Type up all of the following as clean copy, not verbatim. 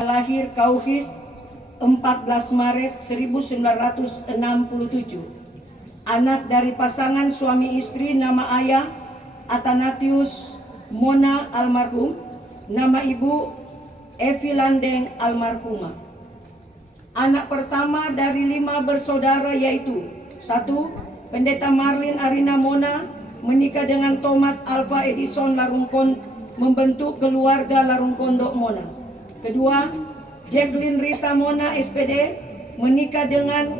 Lahir Kauhis 14 Maret 1967. Anak dari pasangan suami istri, nama ayah Athanasius Mona almarhum, nama ibu Evi Landeng almarhumah. Anak pertama dari 5 bersaudara yaitu: 1. Pendeta Marlin Arina Mona menikah dengan Thomas Alva Edison Larungkon, membentuk keluarga Larungkondok Mona. Kedua, Jacqueline Rita Mona SPD menikah dengan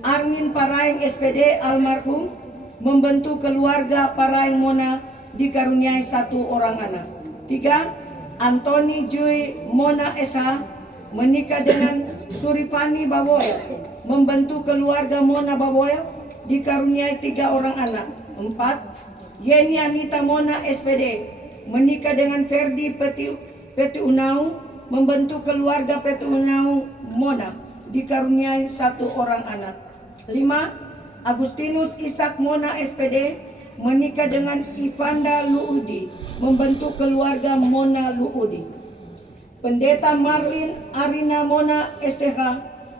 Armin Paraeng SPD almarhum, membentuk keluarga Paraeng Mona, dikaruniai 1 orang anak. 3. Anthony Joy Mona SH menikah dengan Surifani Baboel, membentuk keluarga Mona Baboel, dikaruniai 3 orang anak. 4. Yeni Anita Mona SPD menikah dengan Ferdi Peti Unau, membentuk keluarga Peti Unau Mona, dikaruniai 1 orang anak. 5. Agustinus Ishak Mona SPD menikah dengan Ivanda Luudi, membentuk keluarga Mona Luudi. Pendeta Marlin Arina Mona STH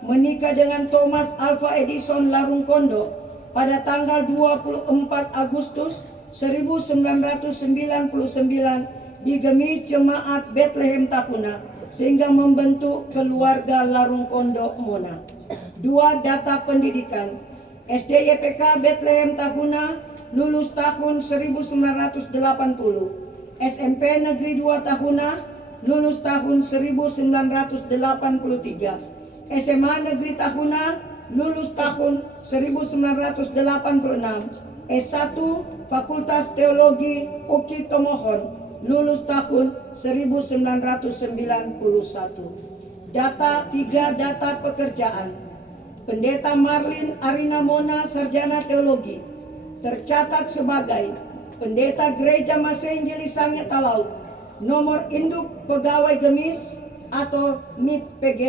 menikah dengan Thomas Alva Edison Larungkondo pada tanggal 24 Agustus 1999 di Gemis Jemaat Bethlehem Tahuna, sehingga membentuk keluarga Larungkondo Mona. 2. Data pendidikan: SD YPK Bethlehem Tahuna, lulus tahun 1980. SMP Negeri 2 Tahuna, lulus tahun 1983. SMA Negeri Tahuna, lulus tahun 1986. S1 Fakultas Teologi UKI Tomohon, lulus tahun 1991. Data 3. Data pekerjaan: Pendeta Marlin Arina Mona, sarjana teologi, tercatat sebagai pendeta Gereja Masenjeli Sanget Talaut. Nomor induk pegawai Gemis atau NIPPG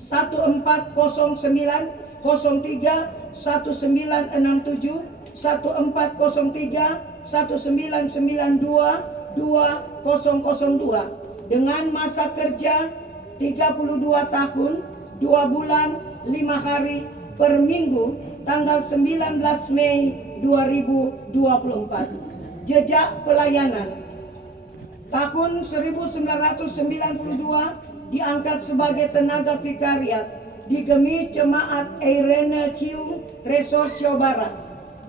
1409 03 1967 1403 1992 2002 dengan masa kerja 32 tahun 2 bulan 5 hari per minggu, tanggal 19 Mei 2024. Jejak pelayanan: tahun 1992 diangkat sebagai tenaga vikariat di Gemis Jemaat Irene Hyung Resort Jawa Barat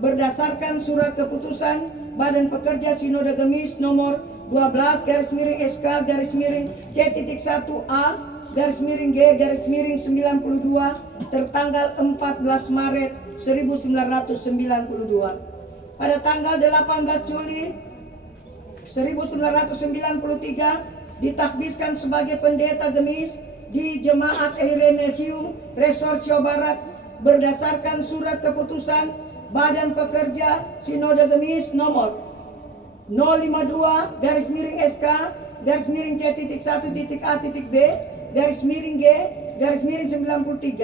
berdasarkan surat keputusan Badan Pekerja Sinode Gemis nomor 12/SK-SK-1A/G-92 tertanggal 14 Maret 1992. Pada tanggal 18 Juli 1993 ditakbiskan sebagai pendeta Gemis di Jemaat Irene Hyung Resort Jawa Barat berdasarkan surat keputusan Badan Pekerja Sinode Gemis nomor 052/SK-1.A.B/G/93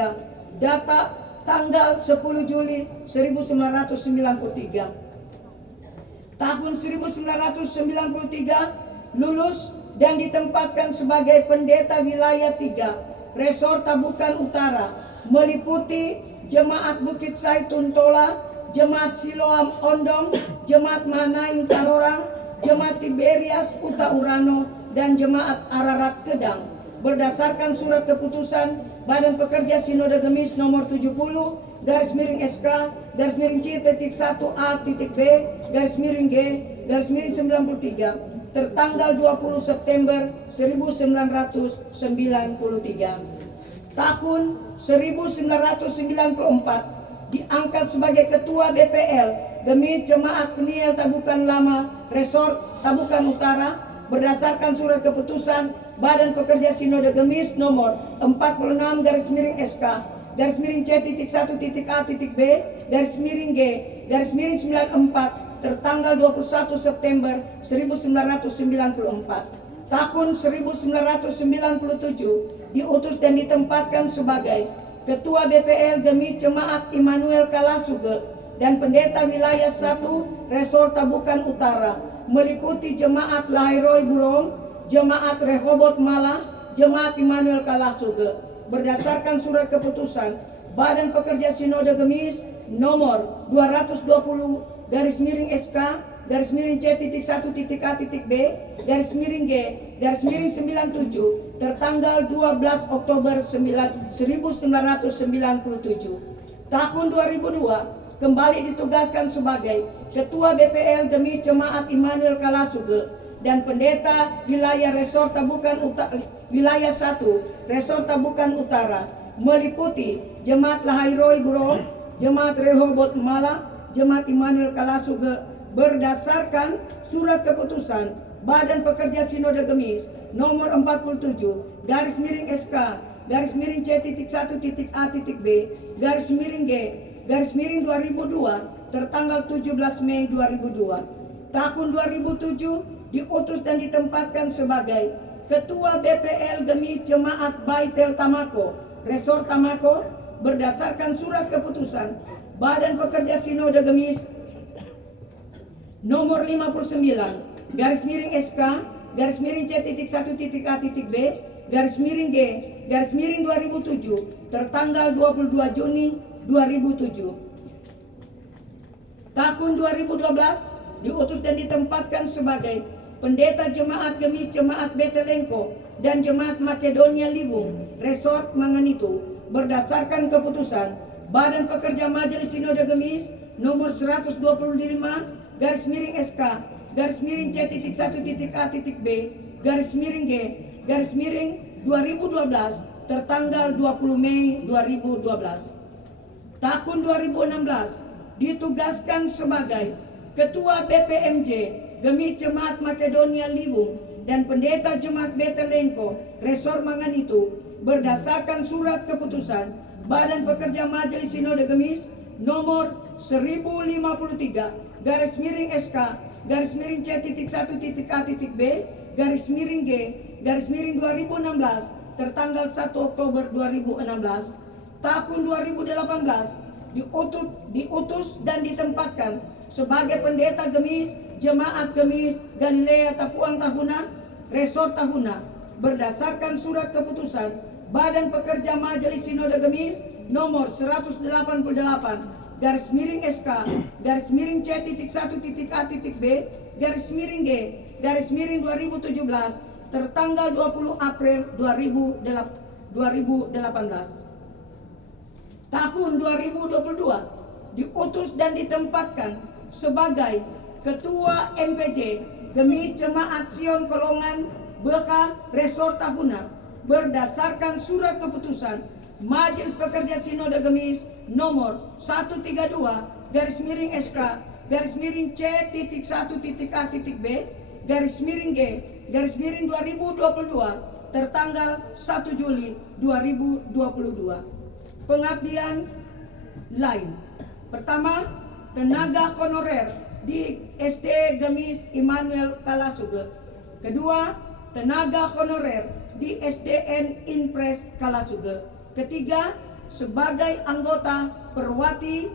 data tanggal 10 Juli 1993. Tahun 1993 lulus dan ditempatkan sebagai pendeta wilayah 3 Resor Tabukan Utara, meliputi Jemaat Bukit Saitun Tola, Jemaat Siloam Ondong, Jemaat Manaing Tarorang, Jemaat Tiberias Uta Urano, dan Jemaat Ararat Kedang berdasarkan surat keputusan Badan Pekerja Sinode Gemis nomor 70/C1A.B/G/93 tertanggal 20 September 1993. Tahun 1994 diangkat sebagai Ketua BPL Gemis Jemaat Peniel Tabukan Lama Resort Tabukan Utara berdasarkan surat keputusan Badan Pekerja Sinode Gemis nomor 46/C1.A.B/G/94 tertanggal 21 September 1994. Tahun 1997 diutus dan ditempatkan sebagai Ketua BPL Gemis Jemaat Immanuel Kalasuge dan Pendeta Wilayah 1 Resor Tabukan Utara, meliputi Jemaat Lahiroy Bulong, Jemaat Rehobot Malah, Jemaat Immanuel Kalasuge, berdasarkan surat keputusan Badan Pekerja Sinode Gemis nomor 220 garis miring SK garis miring C.1.A.B garis miring G garis miring 97 tertanggal 12 Oktober 1997 tahun 2002 kembali ditugaskan sebagai Ketua BPL Gemis Jemaat Immanuel Kalasuge dan Pendeta Wilayah Resor Tabukan Wilayah 1 Resor Tabukan Utara meliputi Jemaat Lahairoi Bro, Jemaat Rehobot Malah, Jemaat Immanuel Kalasuge berdasarkan surat keputusan Badan Pekerja Sinode Gemis nomor 47 garis miring SK garis miring C.1.A.B garis miring G garis miring 2002 tertanggal 17 Mei 2002 tahun 2007 diutus dan ditempatkan sebagai Ketua BPL Gemis Jemaat Baitel Tamako Resor Tamako berdasarkan surat keputusan Badan Pekerja Sinode Gemis nomor 59 garis miring SK garis miring C.1.A.B garis miring G garis miring 2007 tertanggal 22 Juni 2007 tahun 2012 diutus dan ditempatkan sebagai Pendeta Jemaat Gemis Jemaat Betelengko dan Jemaat Makedonia Libung Resort Manganitu berdasarkan keputusan Badan Pekerja Majelis Sinode Gemis nomor 125 garis miring SK garis miring C.1.A.B garis miring G garis miring 2012 tertanggal 20 Mei 2012 tahun 2016 ditugaskan sebagai Ketua BPMJ Gemis Jemaat Makedonia Libung dan Pendeta Jemaat Betelengko Resor Manganitu berdasarkan surat keputusan Badan Pekerja Majelis Sinode Gemis nomor 1053 garis miring SK garis miring C.1.A.B garis miring G garis miring 2016 tertanggal 1 Oktober 2016 tahun 2018 diutus dan ditempatkan sebagai Pendeta Gemis Jemaat Gemis Galilea Tapuang Tahuna Resor Tahuna berdasarkan surat keputusan Badan Pekerja Majelis Sinode Gemis nomor 188 garis miring SK garis miring C.1.A.B garis miring G garis miring 2017 tertanggal 20 April 2018 tahun 2022 diutus dan ditempatkan sebagai Ketua MPJ Gemis Jemaat Sion Kolongan Beka Resor Tahuna berdasarkan surat keputusan Majelis Pekerja Sinode Gemis nomor 132 garis miring SK garis miring C.1.A.B garis miring G garis miring 2022 tertanggal 1 Juli 2022. Pengabdian lain. Pertama, tenaga honorer di SD Gemis Immanuel Kalasuge. Kedua, tenaga honorer di SDN Impres Kalasuge. Ketiga, sebagai anggota Perwati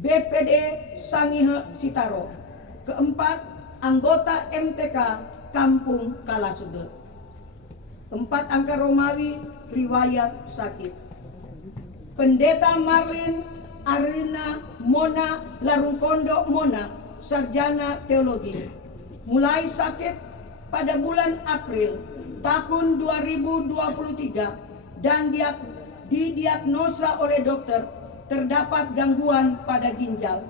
BPD Sangihe Sitaro. Keempat, anggota MTK Kampung Kalasuge. 4 angka Romawi riwayat sakit. Pendeta Marlin Arina Mona Larungkondo Mona, sarjana teologi, mulai sakit pada bulan April tahun 2023 dan didiagnosa oleh dokter terdapat gangguan pada ginjal,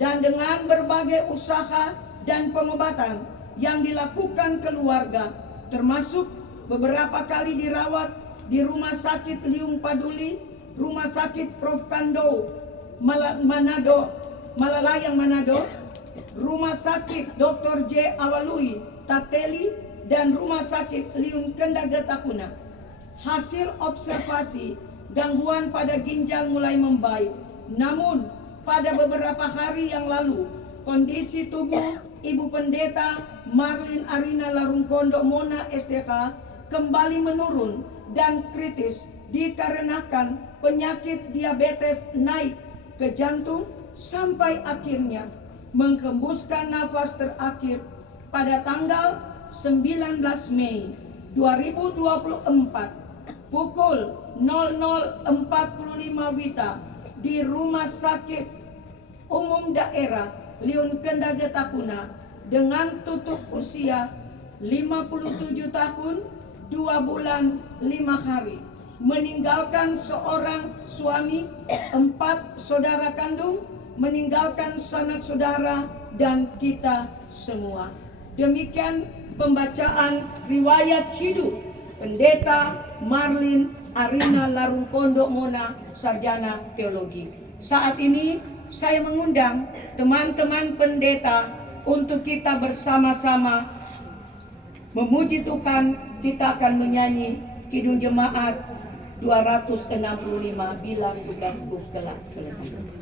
dan dengan berbagai usaha dan pengobatan yang dilakukan keluarga termasuk beberapa kali dirawat di Rumah Sakit Liung Paduli, Rumah Sakit Prof. Kando Malalayang Manado, Rumah Sakit Dr. J. Awalui Tateli, dan Rumah Sakit Liun Kendaga Tahuna. Hasil observasi gangguan pada ginjal mulai membaik, namun pada beberapa hari yang lalu kondisi tubuh Ibu Pendeta Marlin Arina Larungkondo Mona STK kembali menurun dan kritis dikarenakan penyakit diabetes naik ke jantung sampai akhirnya menghembuskan nafas terakhir pada tanggal 19 Mei 2024 pukul 00.45 WITA di Rumah Sakit Umum Daerah Liun Kendage Tahuna dengan tutup usia 57 tahun 2 bulan 5 hari, meninggalkan seorang suami, 4 saudara kandung, meninggalkan sanak saudara dan kita semua. Demikian pembacaan riwayat hidup Pendeta Marlin Arina Larung Pondok Mona, Sarjana Teologi. Saat ini saya mengundang teman-teman pendeta untuk kita bersama-sama memuji Tuhan. Kita akan menyanyi Kidung Jemaat 265 bila tugasku kelak selesai.